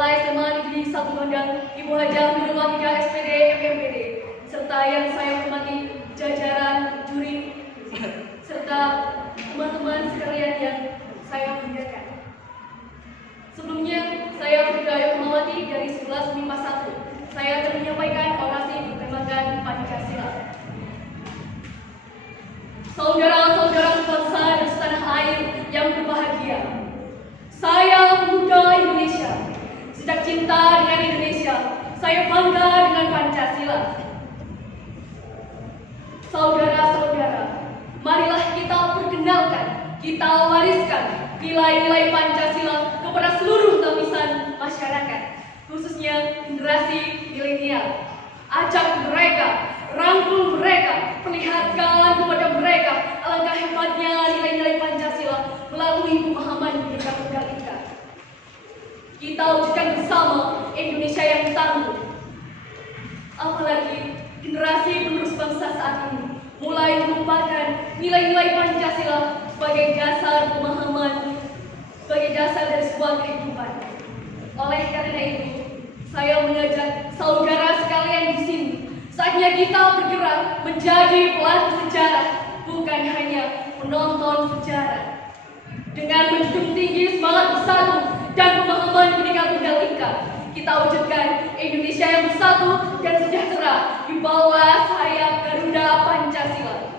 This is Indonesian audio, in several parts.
Kepala SMA Negeri 1 Gondang, Ibu Hajah Nurul Wahidah SPD MMPD, serta yang saya hormati jajaran juri serta teman-teman sekalian yang saya muliakan. Sebelumnya, saya Fridaya Kumawati dari 11 MIPA 1. Saya akan menyampaikan orasi bertemakan Pancasila. Saudara-saudara sebangsa dan setanah air yang berbahagia, saya pemuda Indonesia. Sejak cinta dengan Indonesia, saya bangga dengan Pancasila. Saudara-saudara, marilah kita perkenalkan, kita wariskan nilai-nilai Pancasila kepada seluruh lapisan masyarakat, khususnya generasi milenial. Ajak mereka, rangkul mereka, perlihatkan kepada mereka alangkah hebatnya nilai-nilai Pancasila melalui pemahaman Bhinneka Tunggal Ika. Kita wujudkan bersama Indonesia yang tangguh. Apalagi generasi penerus bangsa saat ini mulai melupakan nilai-nilai Pancasila sebagai dasar pemahaman, sebagai dasar dari sebuah kehidupan. Oleh karena itu, saya mengajak saudara sekalian di sini, saatnya kita bergerak menjadi pelaku sejarah, bukan hanya penonton sejarah. Dengan menjunjung tinggi semangat bersatu dan pemahaman Bhinneka Tunggal Ika, kita wujudkan Indonesia yang bersatu dan sejahtera di bawah sayap Garuda Pancasila.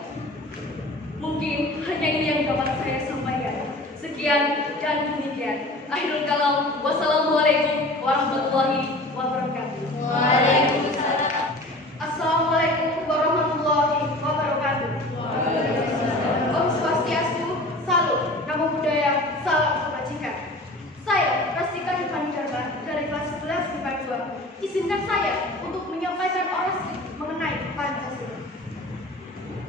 Mungkin hanya ini yang dapat saya sampaikan. Sekian dan demikian. Akhirul kalam. Wassalamualaikum warahmatullahi wabarakatuh. Waalaikumsalam. Assalamualaikum warahmatullahi wabarakatuh. Om Swastiastu, salut, namo buddhaya, salam kebajikan. Saya Rastika Yuvani Dharma dari kelas 11 MIPA 2. Izinkan saya untuk menyampaikan orasi mengenai Pancasila.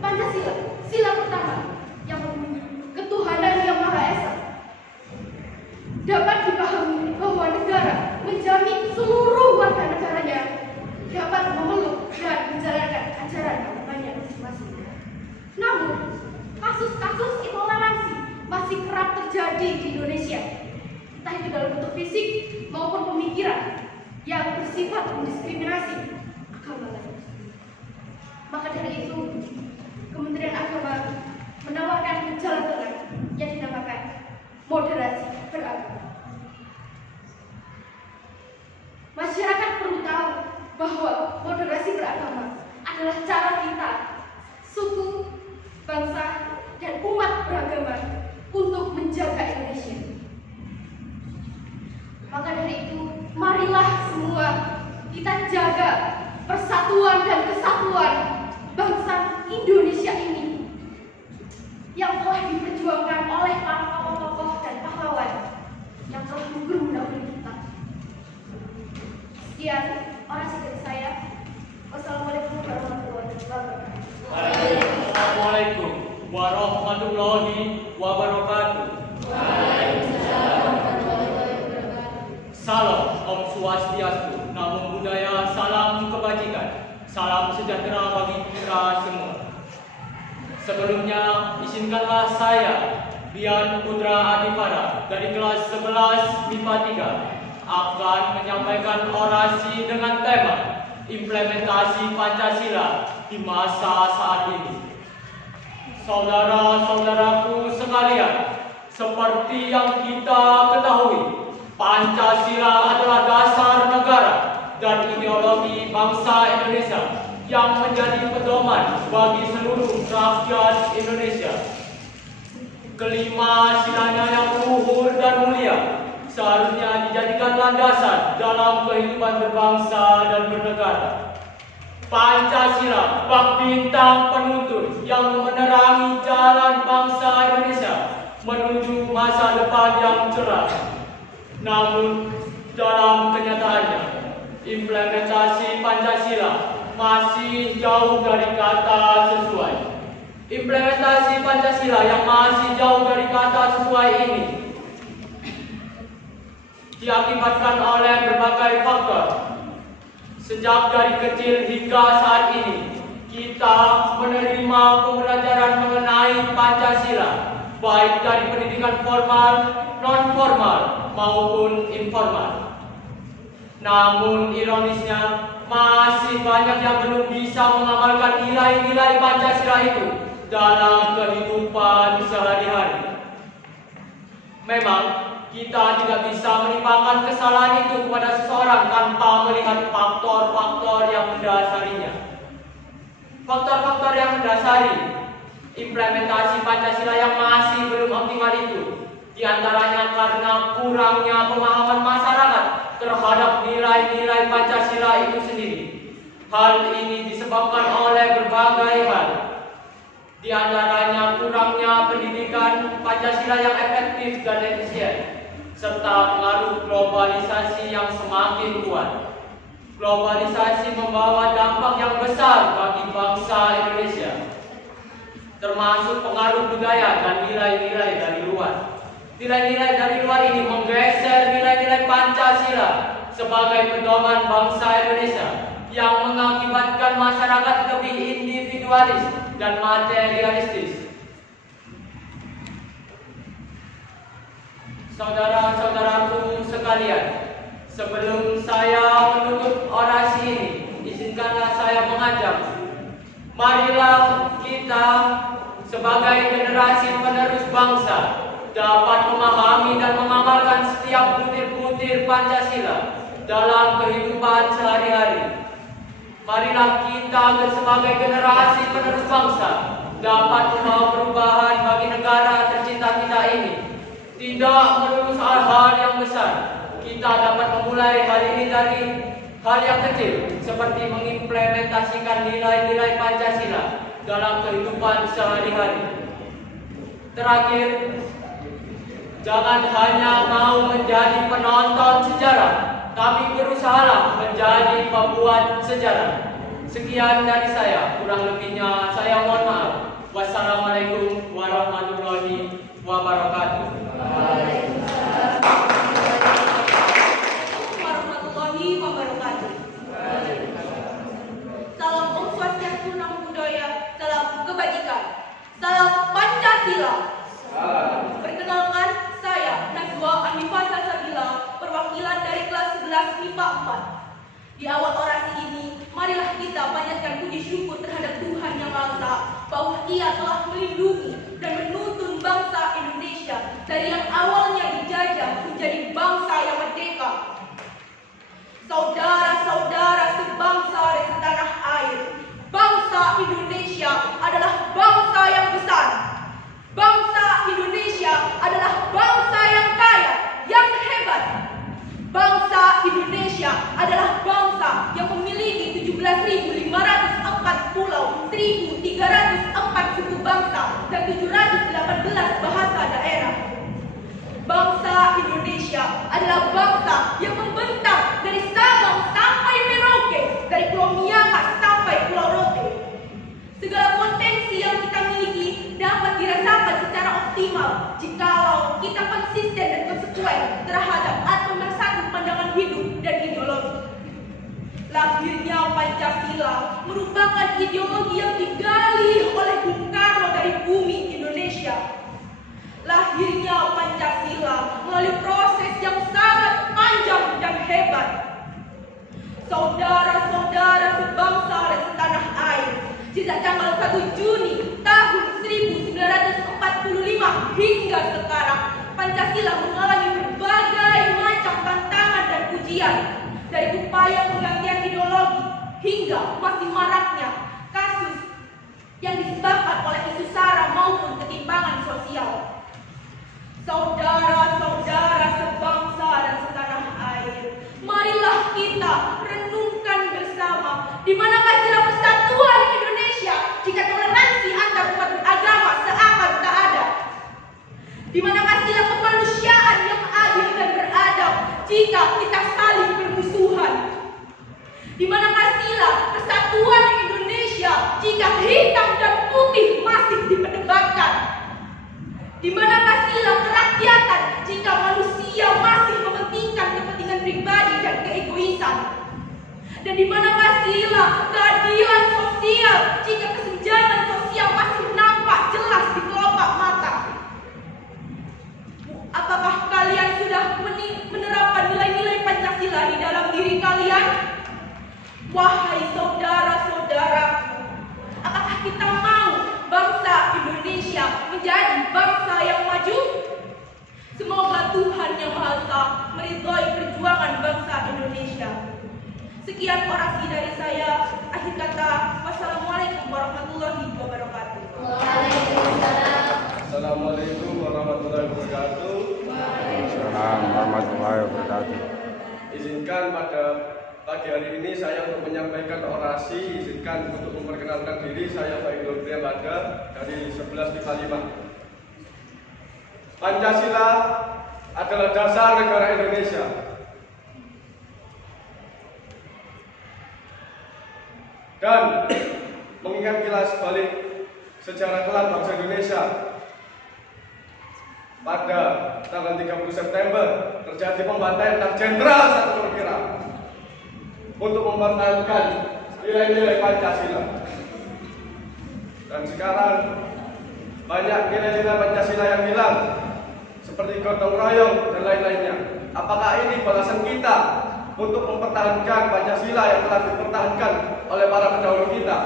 Pancasila, sila pertama yang berbunyi ketuhanan yang Maha Esa. Dapat dipahami bahwa negara menjamin seluruh warga negaranya dapat memeluk dan menjalankan ajaran agamanya masing-masing. Namun, kasus-kasus intoleransi masih kerap terjadi di Indonesia, entah itu dalam bentuk fisik maupun pemikiran yang bersifat mendiskriminasi agama lain. Maka dari itu, Kementerian Agama menawarkan jalan tengah yang dinamakan moderasi beragama. Masyarakat perlu tahu bahwa moderasi beragama adalah cara kita, suku, bangsa, dan umat beragama untuk menjaga Indonesia. Maka dari itu, marilah semua kita jaga persatuan dan kesatuan bangsa Indonesia ini yang telah diperjuangkan oleh para tokoh-tokoh dan pahlawan yang telah gugur mendahului kita. Sekian orasi dari saya. Wassalamualaikum warahmatullahi wabarakatuh. Assalamualaikum warahmatullahi wabarakatuh. Salam Om Swastiastu, Namo Buddhaya, salam kebajikan, salam sejahtera bagi kita semua. Sebelumnya, izinkanlah saya, Dian Putra Adivara dari kelas 11 MIPA 3 akan menyampaikan orasi dengan tema implementasi Pancasila di masa saat ini. Saudara-saudaraku sekalian, seperti yang kita ketahui, Pancasila adalah dasar negara dan ideologi bangsa Indonesia yang menjadi pedoman bagi seluruh rakyat Indonesia. Kelima silanya yang luhur dan mulia seharusnya dijadikan landasan dalam kehidupan berbangsa dan bernegara. Pancasila, bak bintang penuntun yang menerangi jalan bangsa Indonesia menuju masa depan yang cerah. Namun, dalam kenyataannya, implementasi Pancasila masih jauh dari kata sesuai. Implementasi Pancasila yang masih jauh dari kata sesuai ini diakibatkan oleh berbagai faktor. Sejak dari kecil hingga saat ini, kita menerima pembelajaran mengenai Pancasila, baik dari pendidikan formal, non-formal, maupun informal. Namun ironisnya, masih banyak yang belum bisa mengamalkan nilai-nilai Pancasila itu dalam kehidupan sehari-hari. Memang, kita tidak bisa menimpakan kesalahan itu kepada seseorang tanpa melihat faktor-faktor yang mendasarinya. Faktor-faktor yang mendasari implementasi Pancasila yang masih belum optimal itu, diantaranya karena kurangnya pemahaman masyarakat terhadap nilai-nilai Pancasila itu sendiri. Hal ini disebabkan oleh berbagai hal, diantaranya kurangnya pendidikan Pancasila yang efektif dan efisien, serta pengaruh globalisasi yang semakin kuat. Globalisasi membawa dampak yang besar bagi bangsa Indonesia, termasuk pengaruh budaya dan nilai-nilai dari luar. Nilai-nilai dari luar ini menggeser nilai-nilai Pancasila sebagai pedoman bangsa Indonesia yang mengakibatkan masyarakat lebih individualis dan materialistis. Saudara-saudaraku sekalian, sebelum saya menutup orasi ini, izinkanlah saya mengajak, marilah kita sebagai generasi penerus bangsa dapat memahami dan mengamalkan setiap butir-butir Pancasila dalam kehidupan sehari-hari. Marilah kita sebagai generasi penerus bangsa dapat membawa perubahan bagi negara tercinta kita ini. Tidak melulu soal hal yang besar, kita dapat memulai hal ini dari hal yang kecil, seperti mengimplementasikan nilai-nilai Pancasila dalam kehidupan sehari-hari. Terakhir, jangan hanya mau menjadi penonton sejarah, tapi berusahalah menjadi pembuat sejarah. Sekian dari saya, kurang lebihnya saya mohon maaf. Wassalamualaikum warahmatullahi wabarakatuh. Warahmatullahi wabarakatuh. Salam Om Swastiastu, Namo Buddhaya, salam kebajikan, salam Pancasila. Perkenalkan, saya Najwa Anifah Salsabila, perwakilan dari kelas 11 MIPA 4. Di awal orasi ini, marilah kita panjatkan puji syukur terhadap Tuhan Yang Maha Esa bahwa Ia telah melindungi dan menuntun bangsa Indonesia dari yang awalnya dijajah menjadi bangsa yang merdeka. Saudara-saudara sebangsa dan setanah air, bangsa Indonesia adalah bangsa yang besar. Bangsa Indonesia adalah bangsa yang kaya, yang hebat. Bangsa Indonesia adalah bangsa yang memiliki 17.504 pulau, 1.304 suku bangsa, dan 718 bahasa daerah. Bangsa Indonesia adalah bangsa yang membentang dari Sabang sampai Merauke, dari Pulau Myanmar sampai Pulau Rote. Segala potensi yang kita miliki dapat dirasakan secara optimal jikalau kita konsisten dan konsekuen terhadap atau satu pandangan hidup dan ideologi. Lahirnya Pancasila merupakan ideologi yang digali oleh Bung Karno dari bumi Indonesia. Lahirnya Pancasila melalui proses yang sangat panjang dan hebat. Saudara-saudara sebangsa dan setanah air, sejak tanggal 1 Juni tahun 1945 hingga sekarang, Pancasila mengalami berbagai macam tantangan dan ujian, dari upaya penggantian ideologi hingga masih maraknya kasus yang disebabkan oleh isu SARA maupun ketimpangan sosial. Saudara-saudara sebangsa dan setanah air, marilah kita renungkan bersama di manakah celah persatuan Indonesia jika toleransi antar umat beragama seakan tak ada. Di manakah celah kemanusiaan yang adil dan beradab jika kita saling bermusuhan. Di manakah celah persatuan Indonesia jika hitam dan putih masih diperdebatkan. Di manakah celah kerakyatan jika manusia masih mementingkan kepentingan pribadi dan keegoisan. Dan di manakah celah keadilan sosial jika kesenjangan sosial masih nampak jelas di kelopak mata. Apakah kalian sudah menerapkan nilai-nilai Pancasila di dalam diri Wahai saudara-saudaraku, apakah kita mau bangsa Indonesia menjadi bangsa yang maju? Semoga Tuhan Yang Maha Esa meridhoi perjuangan bangsa Indonesia. Sekian orasi dari saya. Akhir kata, wassalamualaikum warahmatullahi wabarakatuh. Waalaikumsalam. Assalamualaikum warahmatullahi wabarakatuh. Waalaikumsalam warahmatullahi wabarakatuh. Izinkan pada pagi hari ini saya untuk menyampaikan orasi. Izinkan untuk memperkenalkan diri. Saya Faidul Priambada dari 11 IPA 5. Pancasila adalah dasar negara Indonesia. Dan mengingat kilas balik sejarah kelam bangsa Indonesia, pada tanggal 30 September terjadi pembantaian dan jenderal satu perwira untuk mempertahankan nilai-nilai Pancasila. Dan sekarang banyak nilai-nilai Pancasila yang hilang, seperti gotong royong dan lain-lainnya. Apakah ini balasan kita untuk mempertahankan Pancasila yang telah dipertahankan oleh para pendahulu kita?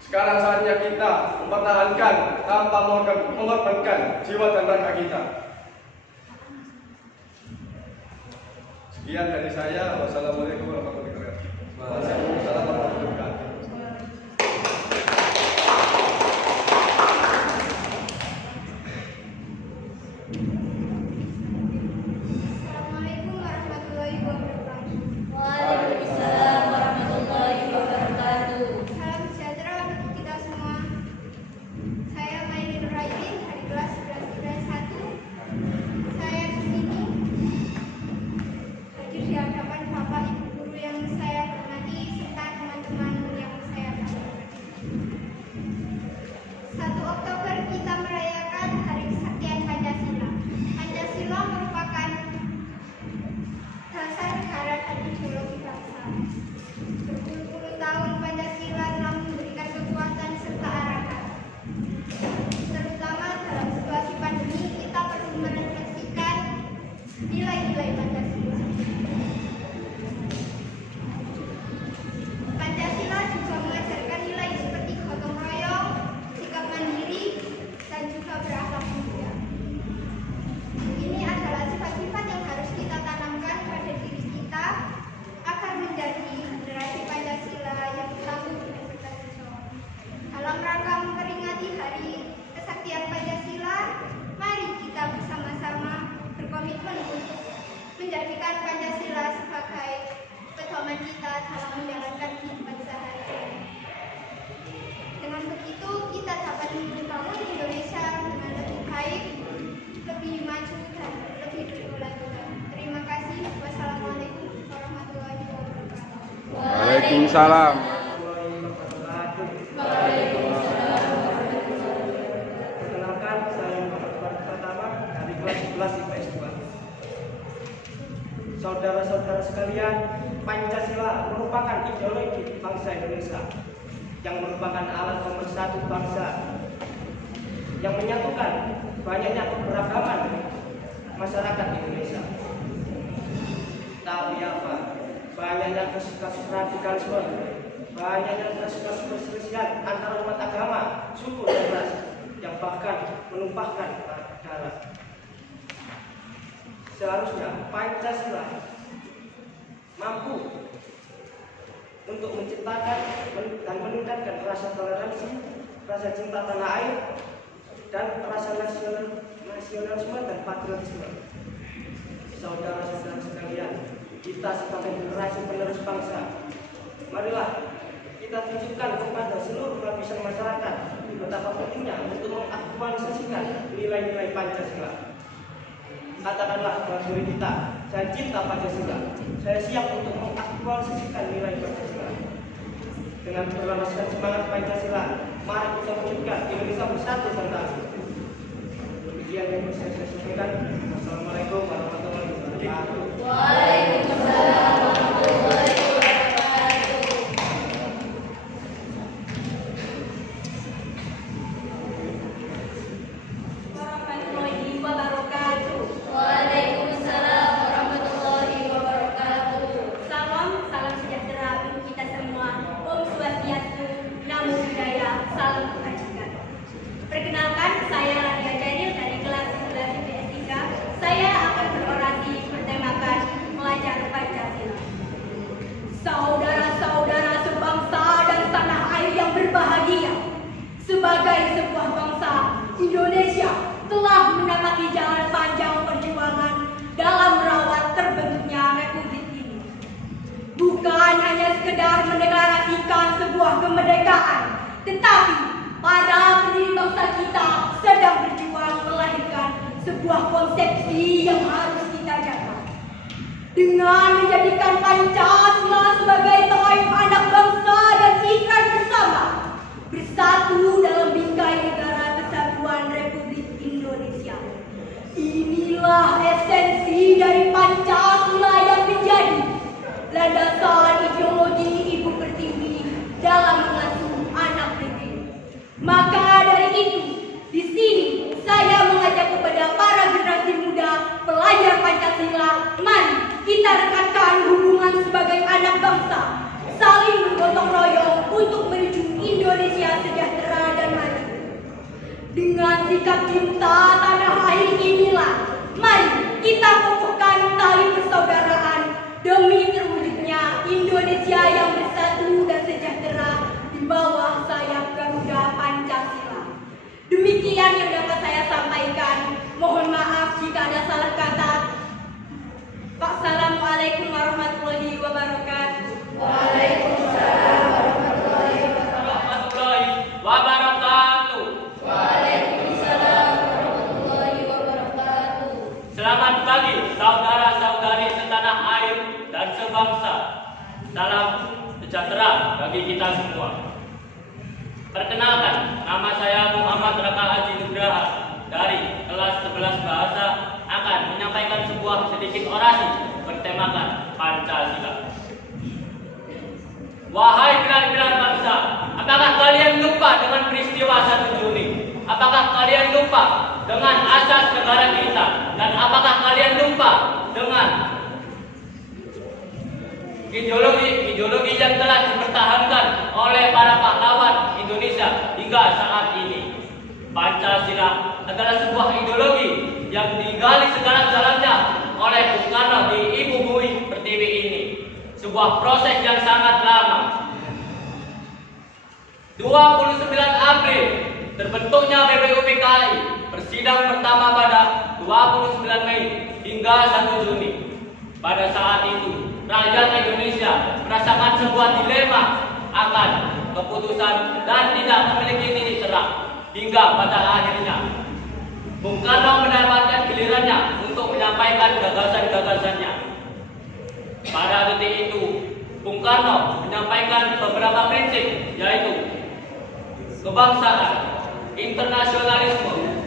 Sekarang saatnya kita mempertahankan tanpa mengorbankan jiwa dan raga kita. Sekian dari saya. Wassalamualaikum warahmatullahi wabarakatuh. Waalaikumsalam warahmatullahi wabarakatuh. Assalamualaikum warahmatullahi wabarakatuh. Waalaikumsalam warahmatullahi wabarakatuh. Salam sejahtera bagi kita semua. Saya Mainin Nuraidin dari kelas 11 1. Saya di sini hadir di hadapan Bapak Ibu guru yang saya hormati serta teman-teman yang saya banggakan. 1 Oktober kita merayakan Hari Kesaktian Pancasila. Pancasila merupakan dasar negara dan ideologi bangsa. Berpuluh-puluh tahun Pancasila telah memberikan kekuatan serta arahan. Terutama dalam situasi pandemi, kita perlu merefleksikan nilai-nilai Pancasila. Pancasila juga mengajarkan nilai seperti gotong royong, sikap mandiri, dan juga berakhlak mulia. Ini adalah sifat-sifat yang harus kita tanamkan pada diri kita agar menjadi generasi Pancasila yang tangguh dan bertanggung jawab. Dalam rangka memperingati Hari Kesaktian Pancasila, mari kita bersama-sama berkomitmen untuk menjadikan Pancasila sebagai pedoman kita dalam menjalankan kehidupan sehari-hari. Dengan begitu, kita dapat membangun Indonesia dengan lebih baik, lebih maju, dan lebih berkelanjutan. Terima kasih. Wassalamualaikum warahmatullahi wabarakatuh. Waalaikumsalam. Perkenalkan, saya Muhammad pertama dari kelas 11 IPS 2. Saudara-saudara sekalian, Pancasila merupakan ideologi bangsa Indonesia yang merupakan alat pemersatu bangsa yang menyatukan banyaknya keberagaman masyarakat Indonesia. Tapi apa? Banyaknya kasus-kasus radikalisme, banyaknya kasus-kasus perselisihan antara umat agama, suku dan ras yang bahkan menumpahkan darah. Seharusnya Pancasila mampu untuk menciptakan dan meningkatkan rasa toleransi, rasa cinta tanah air, dan rasa nasionalisme dan patriotisme. Saudara-saudara sekalian, kita sebagai generasi penerus bangsa, marilah kita tunjukkan kepada seluruh lapisan masyarakat betapa pentingnya untuk mengaktualisasikan nilai-nilai Pancasila. Katakanlah kepada diri kita, saya cinta Pancasila, saya siap untuk mengaktualisasikan nilai Pancasila. Dengan berlandaskan semangat Pancasila, mari kita wujudkan Indonesia bersatu dan tangguh. Demikian yang bisa saya sampaikan. Wassalamualaikum warahmatullahi wabarakatuh. Waalaikumsalam warahmatullahi wabarakatuh. Warahmatullahi wabarakatuh. Waalaikumsalam warahmatullahi wabarakatuh. Salam sebagai sebuah bangsa, Indonesia telah menapaki jalan panjang perjuangan dalam merawat terbentuknya republik ini. Bukan hanya sekedar mendeklarasikan sebuah kemerdekaan, tetapi para pendiri bangsa kita sedang berjuang melahirkan sebuah konsepsi yang harus kita jaga. Dengan menjadikan Pancasila sebagai pengayuh anak bangsa dan ikrar bersama, bersatu dalam bingkai negara kesatuan Republik Indonesia. Inilah esensi dari Pancasila yang menjadi landasan ideologi Ibu Pertiwi dalam mengasuh anak negeri. Maka dari itu, di sini saya mengajak kepada para generasi muda pelajar Pancasila, mari kita rekatkan hubungan sebagai anak bangsa, saling bergotong royong untuk menuju Indonesia sejahtera dan maju. Dengan sikap cinta tanah air inilah, mari kita kokohkan tali persaudaraan demi terwujudnya Indonesia yang bersatu dan sejahtera di bawah sayap Garuda Pancasila. Demikian yang dapat saya sampaikan. Mohon maaf jika ada salah kata. Wassalamualaikum warahmatullahi wabarakatuh. Waalaikumsalam warahmatullahi wabarakatuh. Waalaikumsalam warahmatullahi wabarakatuh. Selamat pagi saudara-saudari setanah air dan sebangsa. Salam sejahtera bagi kita semua. Perkenalkan, nama saya Muhammad Raka Haji Nugraha dari kelas 11 bahasa akan menyampaikan sebuah sedikit orasi bertemakan Pancasila. Wahai pilar-pilar bangsa, apakah kalian lupa dengan peristiwa 1 Juni? Apakah kalian lupa dengan asas negara kita? Dan apakah kalian lupa dengan ideologi yang telah dipertahankan oleh para pahlawan Indonesia hingga saat ini? Pancasila adalah sebuah ideologi yang digali segala jalannya oleh Bung Karno di Ibu Bumi Pertiwi ini. Sebuah proses yang sangat lama. 29 April terbentuknya BPUPKI, bersidang pertama pada 29 Mei hingga 1 Juni. Pada saat itu, rakyat Indonesia merasakan sebuah dilema akan keputusan dan tidak memiliki titik terang. Hingga pada akhirnya Bung Karno mendapatkan gilirannya untuk menyampaikan gagasan-gagasannya. Pada detik itu, Bung Karno menyampaikan beberapa prinsip, yaitu kebangsaan, internasionalisme,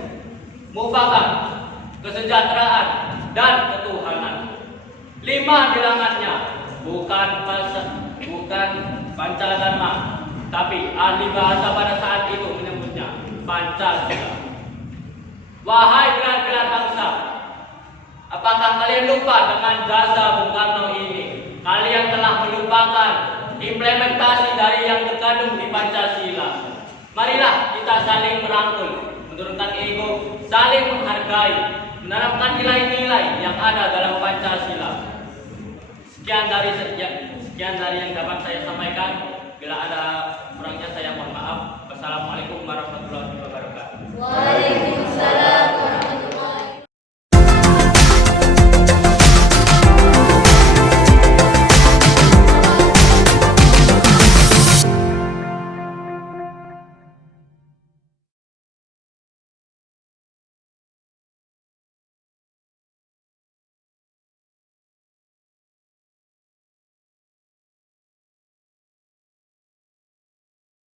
mufakat, kesejahteraan, dan ketuhanan. 5 bilangannya bukan Pancadharma, tapi ahli bahasa pada saat itu menyebutnya Pancasila. Wahai pilar-pilar bangsa, apakah kalian lupa dengan jasa Bung Karno ini? Kalian telah melupakan implementasi dari yang terkandung di Pancasila. Marilah kita saling merangkul, menurunkan ego, saling menghargai, menerapkan nilai-nilai yang ada dalam Pancasila. Sekian dari yang dapat saya sampaikan. Bila ada kurangnya saya mohon maaf. Wassalamualaikum warahmatullahi wabarakatuh.